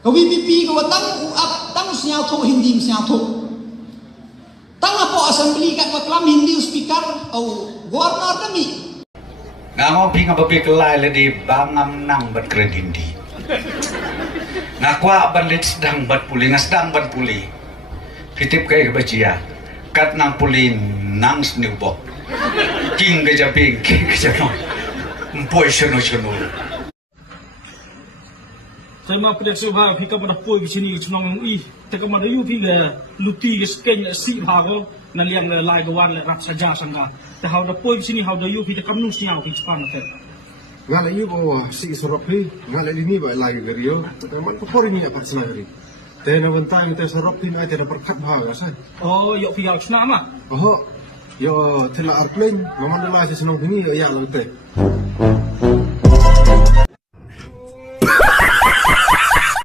VPP ko tang uap tang siaw tho hindi siaw tho tang apo assembly kat maklam hindi speaker au governor kami ngamo pinga babi kelai le di bangam nang bat kredindi ngakwa balit sedang bat puli ngasdang bat puli kitip kay kebacia kat nang puli nang snubok king gejaping king gejano mpoi sono saya mau pada subah pika pada pui di sini senang ih teka pada yu pika luti sken si bago na liang lai gawan le rap saja sangga te hau da pui di sini hau da yu pika kamnu siau di Jepang te ngale yu bo si soropi ngale lini ba lagi gerio man ko pori ni apa senagari te na wantang te soropi na te na perkat baga sai oh yo pika senama oh yo tela airplane mamandala si senang ini ya lang te